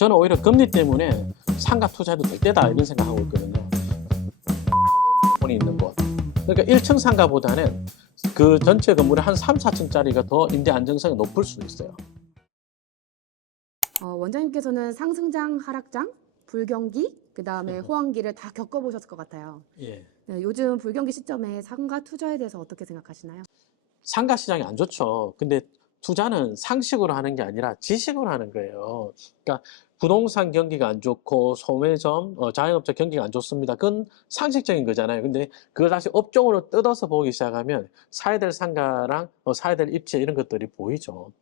저는 오히려 금리 때문에 상가 투자해도 될 때다 이런 생각하고 있거든요. 돈이 있는 곳. 그러니까 1층 상가보다는 그 전체 건물의 한 3, 4층짜리가 더 임대 안정성이 높을 수도 있어요. 원장님께서는 상승장, 하락장, 불경기, 그 다음에 호황기를 다 겪어보셨을 것 같아요. 예. 네, 요즘 불경기 시점에 상가 투자에 대해서 어떻게 생각하시나요? 상가 시장이 안 좋죠. 근데 투자는 상식으로 하는 게 아니라 지식으로 하는 거예요. 그러니까 부동산 경기가 안 좋고 소매점, 자영업자 경기가 안 좋습니다. 그건 상식적인 거잖아요. 근데 그걸 다시 업종으로 뜯어서 보기 시작하면 사야 될 상가랑 사야 될 입지 이런 것들이 보이죠.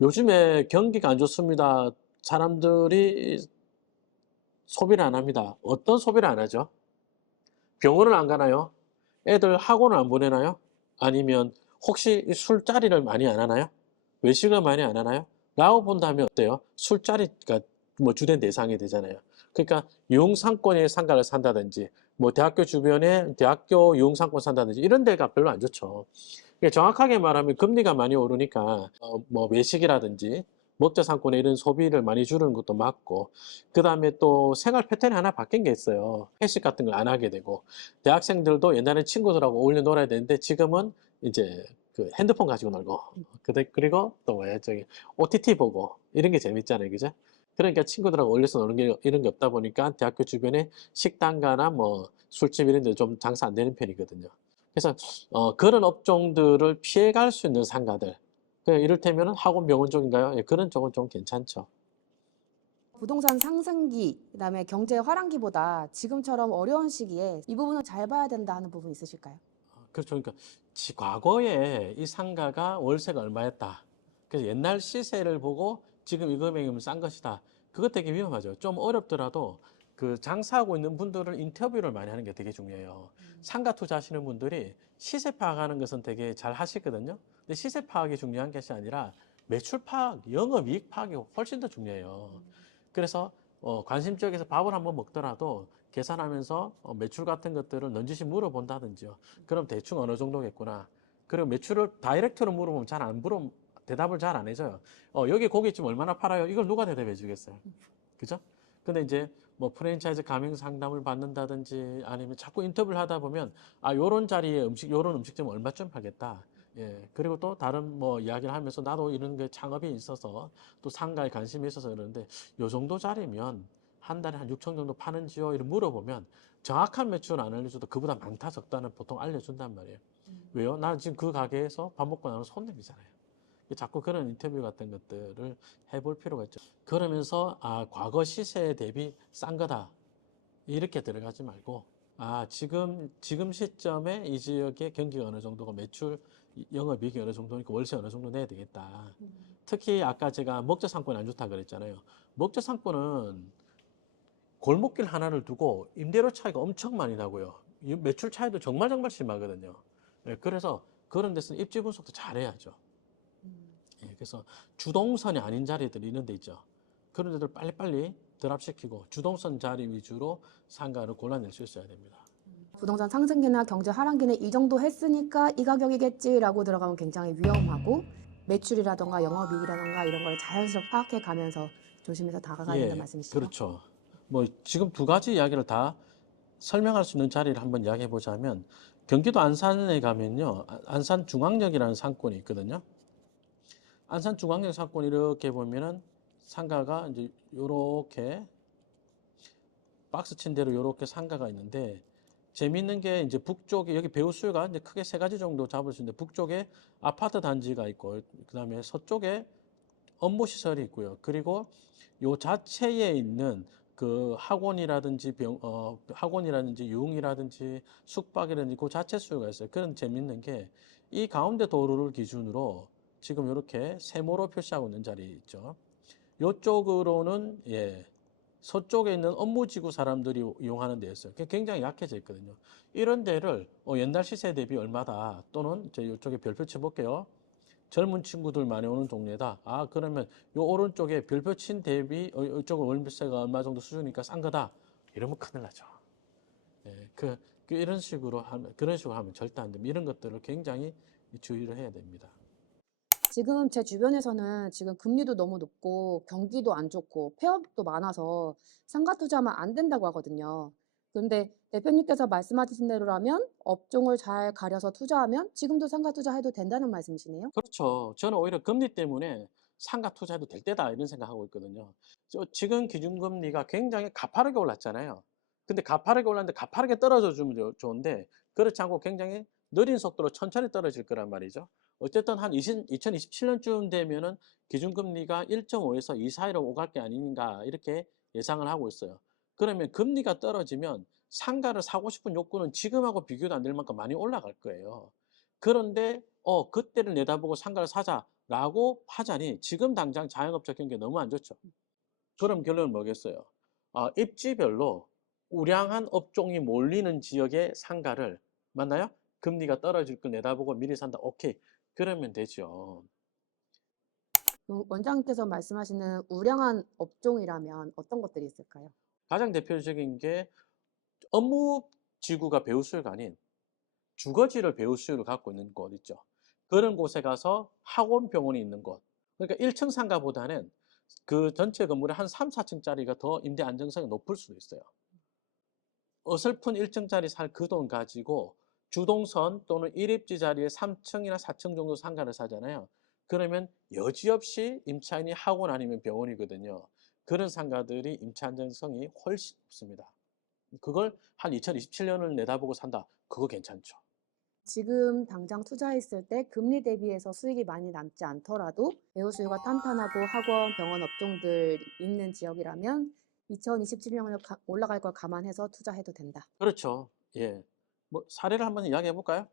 요즘에 경기가 안 좋습니다. 사람들이 소비를 안 합니다. 어떤 소비를 안 하죠? 병원을 안 가나요? 애들 학원을 안 보내나요? 아니면 혹시 술자리를 많이 안 하나요? 외식을 많이 안 하나요? 라고 본다면 어때요? 술자리가 뭐 주된 대상이 되잖아요. 그러니까 유흥상권의 상가를 산다든지 뭐 대학교 주변에 대학교 유흥상권 산다든지 이런 데가 별로 안 좋죠. 그러니까 정확하게 말하면 금리가 많이 오르니까 뭐 외식이라든지 먹자 상권에 이런 소비를 많이 줄이는 것도 맞고, 그 다음에 또 생활 패턴이 하나 바뀐 게 있어요. 회식 같은 걸 안 하게 되고, 대학생들도 옛날에 친구들하고 어울려 놀아야 되는데 지금은 이제 그 핸드폰 가지고 놀고, 그리고 또 뭐야, 저기 OTT 보고 이런 게 재밌잖아요, 그죠? 그러니까 친구들하고 어울려서 노는 게 이런 게 없다 보니까 대학교 주변에 식당가나 뭐 술집 이런 데 좀 장사 안 되는 편이거든요. 그래서 그런 업종들을 피해갈 수 있는 상가들, 이를테면 학원 병원 쪽인가요? 예, 그런 쪽은 좀 괜찮죠. 부동산 상승기, 그 다음에 경제 화랑기보다 지금처럼 어려운 시기에 이 부분을 잘 봐야 된다 하는 부분 있으실까요? 그렇죠. 그러니까 과거에 이 상가가 월세가 얼마였다. 그래서 옛날 시세를 보고 지금 이 금액이면 싼 것이다. 그것 되게 위험하죠. 좀 어렵더라도 그 장사하고 있는 분들을 인터뷰를 많이 하는 게 되게 중요해요. 상가 투자하시는 분들이 시세 파악하는 것은 되게 잘 하시거든요. 근데 시세 파악이 중요한 것이 아니라 매출 파악, 영업이익 파악이 훨씬 더 중요해요. 그래서 관심 지역에서 밥을 한번 먹더라도 계산하면서 매출 같은 것들을 넌지시 물어본다든지요. 그럼 대충 어느 정도겠구나. 그리고 매출을 다이렉트로 물어보면 대답을 잘 안 해줘요. 여기 고깃집 얼마나 팔아요? 이걸 누가 대답해 주겠어요? 그죠? 근데 이제 뭐 프랜차이즈 가맹 상담을 받는다든지 아니면 자꾸 인터뷰를 하다 보면 요런 자리에 요런 음식점 얼마쯤 팔겠다. 예. 그리고 또 다른 뭐 이야기를 하면서 나도 이런 게 창업이 있어서 또 상가에 관심이 있어서 그러는데 요 정도 자리면 한 달에 한 6천 정도 파는지요? 이렇게 물어보면 정확한 매출은 안 알려줘도 그보다 많다 적다는 보통 알려준단 말이에요. 왜요? 나 지금 그 가게에서 밥 먹고 나면 손님이잖아요. 자꾸 그런 인터뷰 같은 것들을 해볼 필요가 있죠. 그러면서 과거 시세 대비 싼 거다 이렇게 들어가지 말고 지금 시점에 이 지역의 경기가 어느 정도고 매출 영업이익이 어느 정도니까 월세 어느 정도 내야 되겠다. 특히 아까 제가 먹자 상권이 안 좋다 그랬잖아요. 먹자 상권은 골목길 하나를 두고 임대료 차이가 엄청 많이 나고요. 매출 차이도 정말 정말 심하거든요. 예, 그래서 그런 데서는 입지 분석도 잘해야죠. 예, 그래서 주동선이 아닌 자리들이 있는 데 있죠. 그런 데들 빨리빨리 드랍시키고 주동선 자리 위주로 상가를 골라낼 수 있어야 됩니다. 부동산 상승기나 경제 하락기는 이 정도 했으니까 이 가격이겠지라고 들어가면 굉장히 위험하고 매출이라던가 영업이익이라던가 이런 걸 자연스럽게 파악해 가면서 조심해서 다가가야 된다는 예, 말씀이시죠? 그렇죠. 뭐 지금 두 가지 이야기를 다 설명할 수 있는 자리를 한번 이야기해 보자면 경기도 안산에 가면요. 안산 중앙역이라는 상권이 있거든요. 안산 중앙역 상권 이렇게 보면은 상가가 이제 요렇게 박스 친 대로 요렇게 상가가 있는데 재밌는 게 이제 북쪽에 여기 배우 수요가 이제 크게 세 가지 정도 잡을 수 있는데 북쪽에 아파트 단지가 있고 그다음에 서쪽에 업무 시설이 있고요. 그리고 요 자체에 있는 그 학원이라든지 유흥이라든지 숙박이라든지 그 자체 수요가 있어요. 그런 재밌는 게 이 가운데 도로를 기준으로 지금 이렇게 세모로 표시하고 있는 자리 있죠. 요쪽으로는 서쪽에 있는 업무지구 사람들이 이용하는 데였어요. 그게 굉장히 약해져 있거든요. 이런 데를 옛날 시세 대비 얼마다 또는 이쪽에 별표 쳐볼게요. 젊은 친구들 많이 오는 동네다. 그러면 요 오른쪽에 별표 친 대비 이쪽은 월세가 얼마 정도 수준이니까 싼 거다. 이러면 큰일 나죠. 예, 그런 식으로 하면 절대 안 됩니다. 이런 것들을 굉장히 주의를 해야 됩니다. 지금 제 주변에서는 지금 금리도 너무 높고 경기도 안 좋고 폐업도 많아서 상가 투자하면 안 된다고 하거든요. 그런데 대표님께서 말씀하신 대로라면 업종을 잘 가려서 투자하면 지금도 상가 투자해도 된다는 말씀이시네요. 그렇죠. 저는 오히려 금리 때문에 상가 투자해도 될 때다 이런 생각하고 있거든요. 지금 기준금리가 굉장히 가파르게 올랐잖아요. 근데 가파르게 올랐는데 가파르게 떨어져 주면 좋은데 그렇지 않고 굉장히 느린 속도로 천천히 떨어질 거란 말이죠. 어쨌든 한 2027년쯤 되면은 기준금리가 1.5에서 2 사이로 오갈 게 아닌가 이렇게 예상을 하고 있어요. 그러면 금리가 떨어지면 상가를 사고 싶은 욕구는 지금하고 비교도 안 될 만큼 많이 올라갈 거예요. 그런데 그때를 내다보고 상가를 사자라고 하자니 지금 당장 자영업자 경기가 너무 안 좋죠. 그럼 결론은 뭐겠어요? 입지별로 우량한 업종이 몰리는 지역의 상가를 맞나요? 금리가 떨어질 걸 내다보고 미리 산다. 오케이. 그러면 되죠. 원장님께서 말씀하시는 우량한 업종이라면 어떤 것들이 있을까요? 가장 대표적인 게 업무 지구가 배우 수요가 아닌 주거지를 배우 수요를 갖고 있는 곳 있죠. 그런 곳에 가서 학원, 병원이 있는 곳. 그러니까 1층 상가보다는 그 전체 건물의 한 3-4층짜리가 더 임대 안정성이 높을 수도 있어요. 어설픈 1층짜리 살 그 돈 가지고 주동선 또는 1입지 자리에 3층이나 4층 정도 상가를 사잖아요. 그러면 여지없이 임차인이 학원 아니면 병원이거든요. 그런 상가들이 임차 안정성이 훨씬 높습니다. 그걸 한 2027년을 내다보고 산다. 그거 괜찮죠. 지금 당장 투자했을 때 금리 대비해서 수익이 많이 남지 않더라도 배우 수요가 탄탄하고 학원, 병원 업종들 있는 지역이라면 2027년에 올라갈 걸 감안해서 투자해도 된다. 그렇죠. 예. 뭐 사례를 한번 이야기해 볼까요?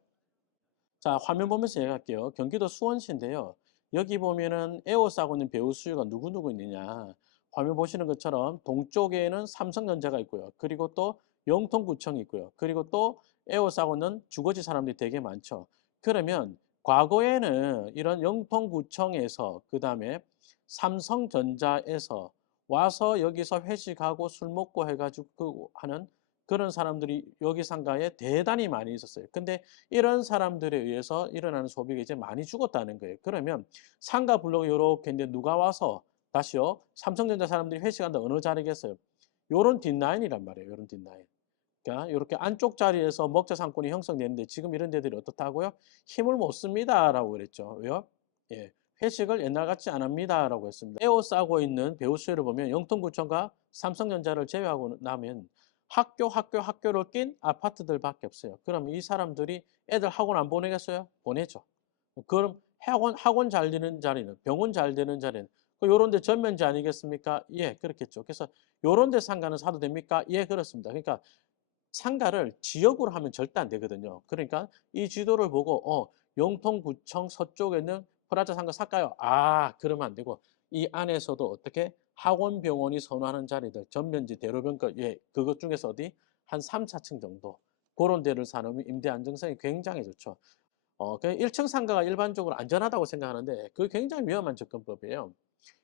자, 화면 보면서 이야기할게요. 경기도 수원시인데요. 여기 보면은 에어싸고 있는 배우 수요가 누구누구 있느냐. 화면 보시는 것처럼 동쪽에는 삼성전자가 있고요. 그리고 또 영통구청이 있고요. 그리고 또 에어싸고 있는 주거지 사람들이 되게 많죠. 그러면 과거에는 이런 영통구청에서 그다음에 삼성전자에서 와서 여기서 회식하고 술 먹고 해가지고 하는 그런 사람들이 여기 상가에 대단히 많이 있었어요. 근데 이런 사람들에 의해서 일어나는 소비가 이제 많이 죽었다는 거예요. 그러면 상가 블록이 요렇게 있는데 누가 와서 다시요. 삼성전자 사람들이 회식한다 어느 자리겠어요? 요런 뒷라인이란 말이에요. 요런 뒷라인. 그러니까 요렇게 안쪽 자리에서 먹자 상권이 형성되는데 지금 이런 데들이 어떻다고요? 힘을 못 씁니다라고 그랬죠. 왜요? 예. 회식을 옛날 같지 않습니다라고 했습니다. 에워싸고 있는 배우 수요를 보면 영통구청과 삼성전자를 제외하고 나면 학교를 낀 아파트들밖에 없어요. 그럼 이 사람들이 애들 학원 안 보내겠어요? 보내죠. 그럼 학원 잘 되는 자리는, 병원 잘 되는 자리는, 요런 데 전면지 아니겠습니까? 예, 그렇겠죠. 그래서 요런 데 상가는 사도 됩니까? 예, 그렇습니다. 그러니까 상가를 지역으로 하면 절대 안 되거든요. 그러니까 이 지도를 보고, 영통구청 서쪽에 있는 프라자 상가 살까요? 아, 그러면 안 되고, 이 안에서도 어떻게 학원, 병원이 선호하는 자리들, 전면지, 대로변가, 예, 그것 중에서 어디? 한 3, 4층 정도. 그런 데를 사놓으면 임대 안정성이 굉장히 좋죠. 그 1층 상가가 일반적으로 안전하다고 생각하는데, 그게 굉장히 위험한 접근법이에요.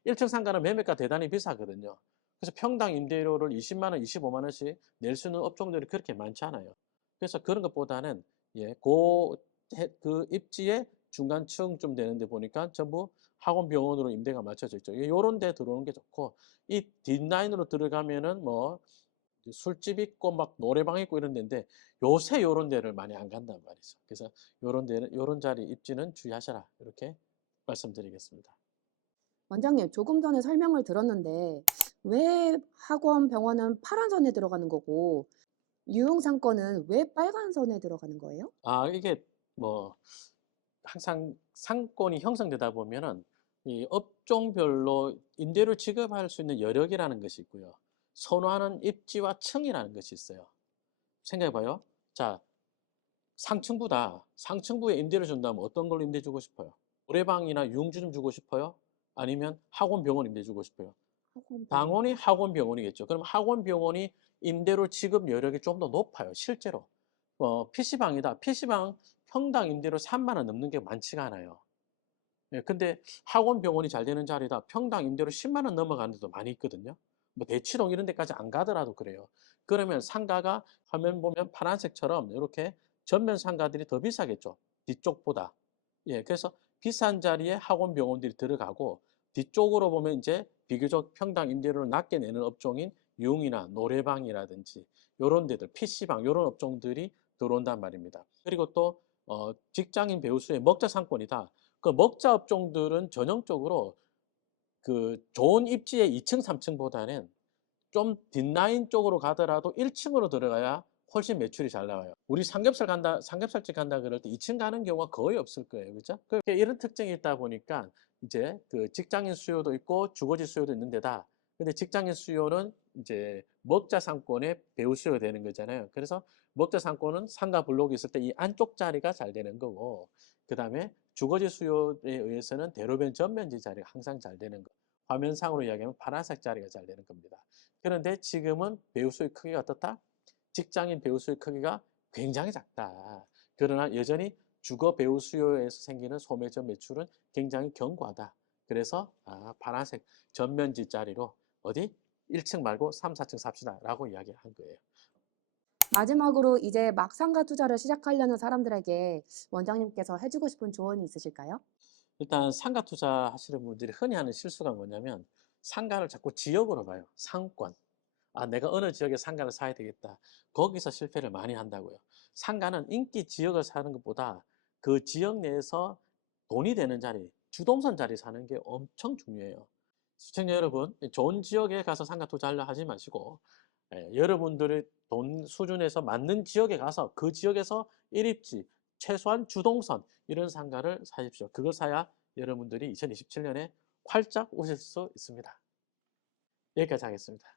1층 상가는 매매가 대단히 비싸거든요. 그래서 평당 임대료를 20만 원, 25만 원씩 낼 수 있는 업종들이 그렇게 많지 않아요. 그래서 그런 것보다는 예, 그 입지의 중간층쯤 되는데 보니까 전부 학원 병원으로 임대가 맞춰져 있죠. 요런 데 들어오는 게 좋고 이 뒷라인으로 들어가면은 뭐 술집 있고 막 노래방 있고 이런 데인데 요새 요런 데를 많이 안 간단 말이죠. 그래서 요런 데는 요런 자리 입지는 주의하셔라. 이렇게 말씀드리겠습니다. 원장님, 조금 전에 설명을 들었는데 왜 학원, 병원은 파란 선에 들어가는 거고 유흥상권은 왜 빨간 선에 들어가는 거예요? 이게 뭐 항상 상권이 형성되다 보면은 이 업종별로 임대료 지급할 수 있는 여력이라는 것이 있고요. 선호하는 입지와 층이라는 것이 있어요. 생각해 봐요. 자, 상층부다. 상층부에 임대를 준다면 어떤 걸로 임대 주고 싶어요? 노래방이나 유흥주 좀 주고 싶어요? 아니면 학원, 병원 임대 주고 싶어요? 학원, 병원. 당연히 학원, 병원이겠죠. 그럼 학원, 병원이 임대료 지급 여력이 좀 더 높아요, 실제로. PC방이다. PC방 평당 임대료 3만 원 넘는 게 많지가 않아요. 예, 근데 학원, 병원이 잘 되는 자리다. 평당 임대료 10만 원 넘어가는 데도 많이 있거든요. 뭐 대치동 이런 데까지 안 가더라도 그래요. 그러면 상가가 화면 보면 파란색처럼 이렇게 전면 상가들이 더 비싸겠죠. 뒤쪽보다. 예, 그래서 비싼 자리에 학원 병원들이 들어가고 뒤쪽으로 보면 이제 비교적 평당 임대료를 낮게 내는 업종인 융이나 노래방이라든지 요런 데들, PC방 요런 업종들이 들어온단 말입니다. 그리고 또 직장인 배우 수의 먹자 상권이다. 그 먹자 업종들은 전형적으로 그 좋은 입지의 2층, 3층보다는 좀 뒷라인 쪽으로 가더라도 1층으로 들어가야 훨씬 매출이 잘 나와요. 우리 삼겹살집 간다 그럴 때 2층 가는 경우가 거의 없을 거예요. 그죠? 그렇게 이런 특징이 있다 보니까 이제 그 직장인 수요도 있고 주거지 수요도 있는 데다. 근데 직장인 수요는 이제 먹자 상권의 배우 수요가 되는 거잖아요. 그래서 먹자 상권은 상가 블록이 있을 때 이 안쪽 자리가 잘 되는 거고, 그 다음에 주거지 수요에 의해서는 대로변 전면지 자리가 항상 잘 되는 거. 화면상으로 이야기하면 파란색 자리가 잘 되는 겁니다. 그런데 지금은 배우 수의 크기가 어떻다? 직장인 배우 수의 크기가 굉장히 작다. 그러나 여전히 주거 배우 수요에서 생기는 소매점 매출은 굉장히 견고하다. 그래서 파란색 전면지 자리로 어디 1층 말고 3, 4층 삽시다 라고 이야기한 거예요. 마지막으로 이제 막 상가 투자를 시작하려는 사람들에게 원장님께서 해주고 싶은 조언이 있으실까요? 일단 상가 투자 하시는 분들이 흔히 하는 실수가 뭐냐면 상가를 자꾸 지역으로 봐요. 상권. 내가 어느 지역에 상가를 사야 되겠다. 거기서 실패를 많이 한다고요. 상가는 인기 지역을 사는 것보다 그 지역 내에서 돈이 되는 자리, 주동선 자리 사는 게 엄청 중요해요. 시청자 여러분, 좋은 지역에 가서 상가 투자하려 하지 마시고, 여러분들의 돈 수준에서 맞는 지역에 가서 그 지역에서 일입지, 최소한 주동선, 이런 상가를 사십시오. 그걸 사야 여러분들이 2027년에 활짝 웃을 수 있습니다. 여기까지 하겠습니다.